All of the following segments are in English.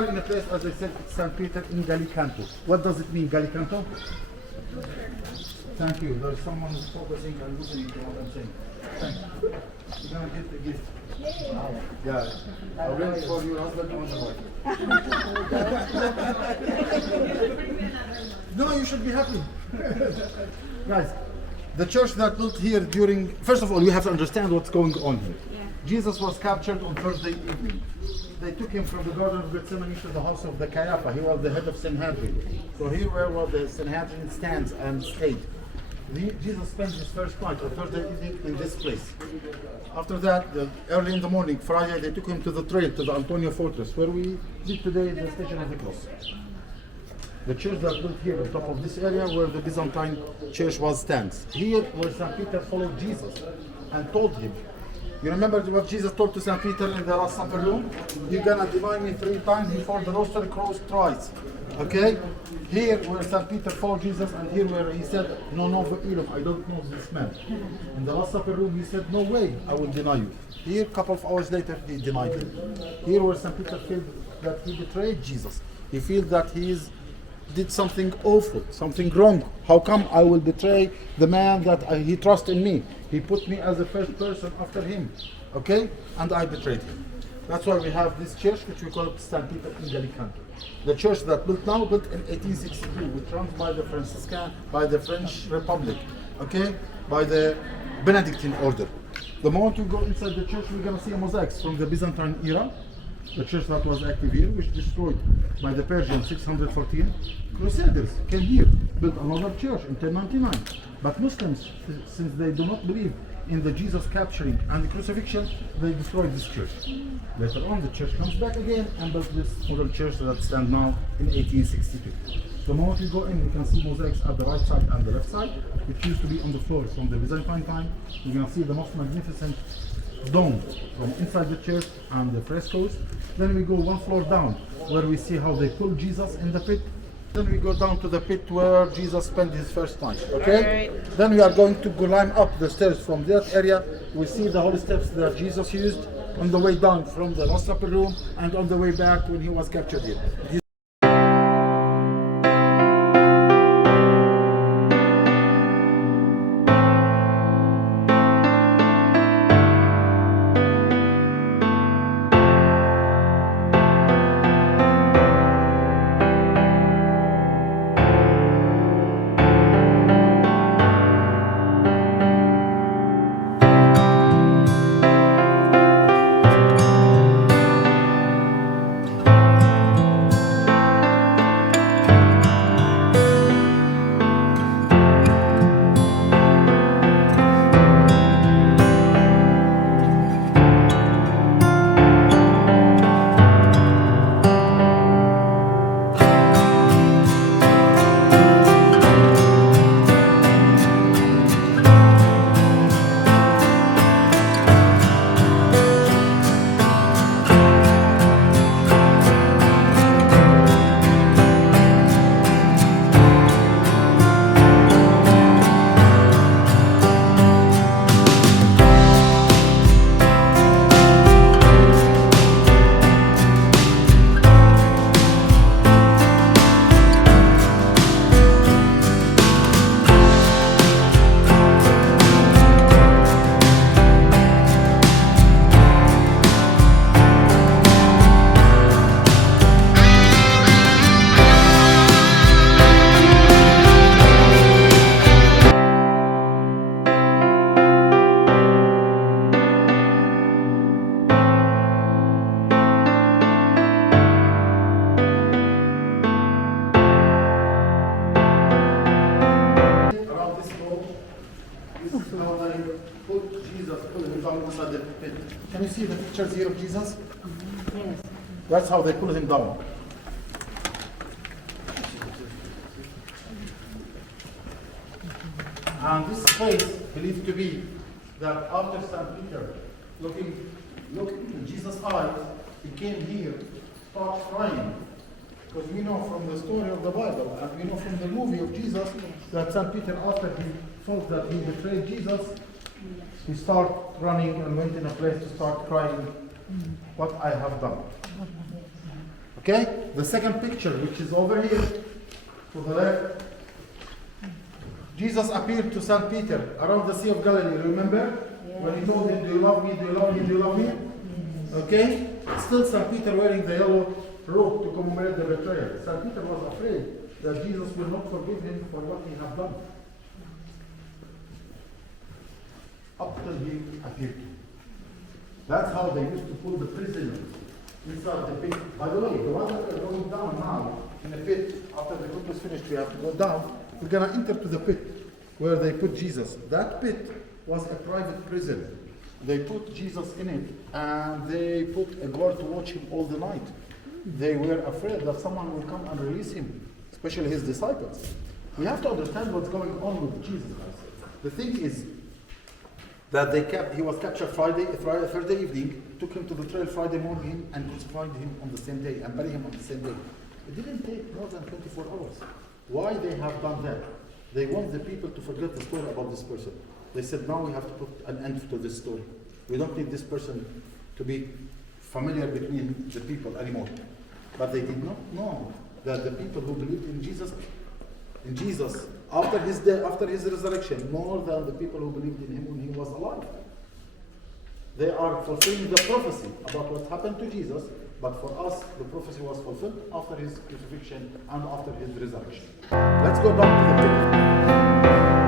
are in a place, as I said, St.Peter in Gallicantu. What does it mean, Gallicantu? Thank you. There's someone who's focusing and listening to what I'm saying. Thank you. You're going to get the gift. Yeah. I'll bring it for your husband on the way. No, you should be happy. Guys, the church that built here during, first of all, you have to understand what's going on here. Jesus was captured on Thursday evening. They took him from the Garden of Gethsemane to the house of the Caiaphas. He was the head of Sanhedrin. So here where the Sanhedrin stands and stayed. Jesus spent his first night on Thursday evening in this place. After that, early in the morning, Friday, they took him to the trail, to the Antonia Fortress, where we did today the Station of the Cross. The church that built here on top of this area where the Byzantine church was stands. Here where St. Peter followed Jesus and told him, you remember what Jesus told to St. Peter in the Last Supper room? You're gonna deny me 3 times before the rooster crows thrice. Okay? Here where St. Peter followed Jesus, and here where he said, no, I don't know this man. In the Last Supper room he said, no way, I will deny you. Here, a couple of hours later, he denied him. Here where St. Peter felt that he betrayed Jesus. He feels that did something awful, something wrong. How come I will betray the man that he trusts in me? He put me as the first person after him, okay? And I betrayed him. That's why we have this church, which we call St. Peter in Gallicantu. The church that built in 1863, which runs by the Franciscan, by the French Republic, okay? By the Benedictine order. The moment you go inside the church, we're gonna see mosaics from the Byzantine era. The church that was active here, which destroyed by the Persians 614. Crusaders came here, built another church in 1099. But Muslims, since they do not believe in the Jesus capturing and the crucifixion, they destroyed this church. Later on, the church comes back again and built this modern church that stands now in 1862. The moment you go in, you can see mosaics at the right side and the left side, which used to be on the floor from the Byzantine time. You can see the most magnificent dome from inside the church and the frescoes. Then we go 1 floor down where we see how they pulled Jesus in the pit. Then we go down to the pit where Jesus spent his first night. Okay? Right. Then we are going to climb up the stairs from that area. We see the holy steps that Jesus used on the way down from the Last Supper room and on the way back when he was captured here. Can you see the pictures here of Jesus? Yes. That's how they pull him down. And this space believed to be that after St. Peter looking in Jesus' eyes, he came here, started crying. Because we know from the story of the Bible, and we know from the movie of Jesus, that St. Peter, after he thought that he betrayed Jesus, he started running and went in a place to start crying, what I have done. Okay? Okay? The second picture, which is over here, to the left. Jesus appeared to St. Peter around the Sea of Galilee, remember? Yeah. When he told him, do you love me, do you love me, do you love me? Okay? Still St. Peter wearing the yellow robe to commemorate the betrayal. St. Peter was afraid that Jesus will not forgive him for what he had done. Up till he appeared. That's how they used to pull the prisoners inside the pit. By the way, the ones that are going down now in the pit, after the book is finished, we have to go down. We're going to enter to the pit where they put Jesus. That pit was a private prison. They put Jesus in it and they put a guard to watch him all the night. They were afraid that someone will come and release him, especially his disciples. We have to understand what's going on with Jesus, guys. The thing is that he was captured Thursday evening, took him to the trail Friday morning and crucified him on the same day and buried him on the same day. It didn't take more than 24 hours. Why they have done that? They want the people to forget the story about this person. They said, now we have to put an end to this story. We don't need this person to be familiar between the people anymore. But they did not know that the people who believed in Jesus after his death, after his resurrection, more than the people who believed in him when he was alive. They are fulfilling the prophecy about what happened to Jesus, but for us, the prophecy was fulfilled after his crucifixion and after his resurrection. Let's go down to the picture.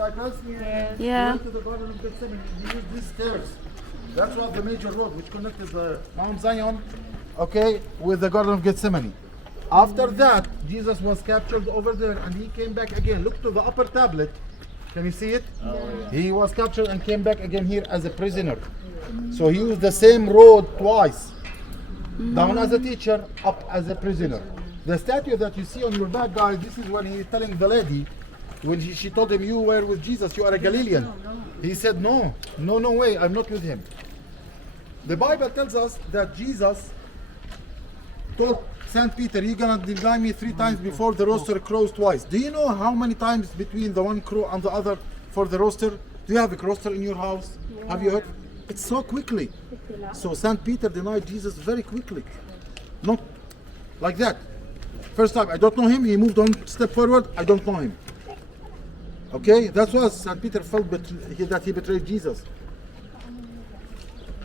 disciples? Yeah. To the Garden of Gethsemane. He used these stairs. That's what the major road which connected the mountzion, okay, with the Garden of Gethsemane. After that, Jesus was captured over there and he came back again. Look to the upper tablet. Can you see it? Oh, yeah. He was captured and came back again here as a prisoner. So he used the same road twice. Down as a teacher, up as a prisoner. The statue that you see on your back, guys, this is when he's telling the lady, when she told him, you were with Jesus, you are a Galilean. He said, no way, I'm not with him. The Bible tells us that Jesus told St. Peter, you're gonna deny me 3 times before the rooster crows twice. Do you know how many times between the one crow and the other for the rooster? Do you have a rooster in your house? Yeah. Have you heard? It's so quickly. So St. Peter denied Jesus very quickly. Not like that. First time, I don't know him, he moved on, step forward, I don't know him. Okay, that's why St. Peter felt that he betrayed Jesus.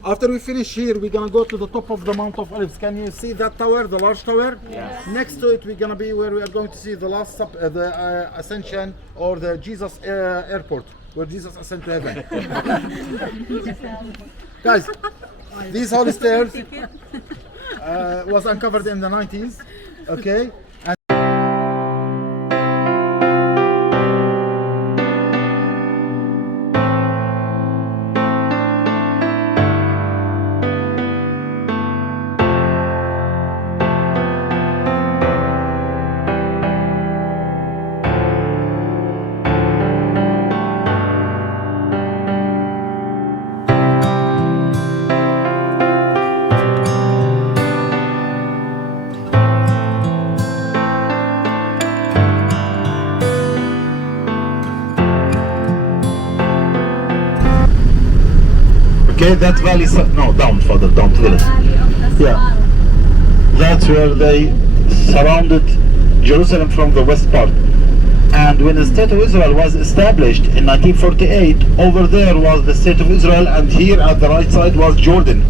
After we finish here, we're gonna go to the top of the Mount of Olives. Can you see that tower, the large tower? Yes. Next to it, we're gonna be where we are going to see the last ascension, or the Jesus airport, where Jesus ascended to heaven. Guys, these holy stairs was uncovered in the 90s. Okay. Okay, that valley, no, down further, down to the left. Yeah, that's where they surrounded Jerusalem from the west part. And when the state of Israel was established in 1948, over there was the state of Israel, and here at the right side was Jordan.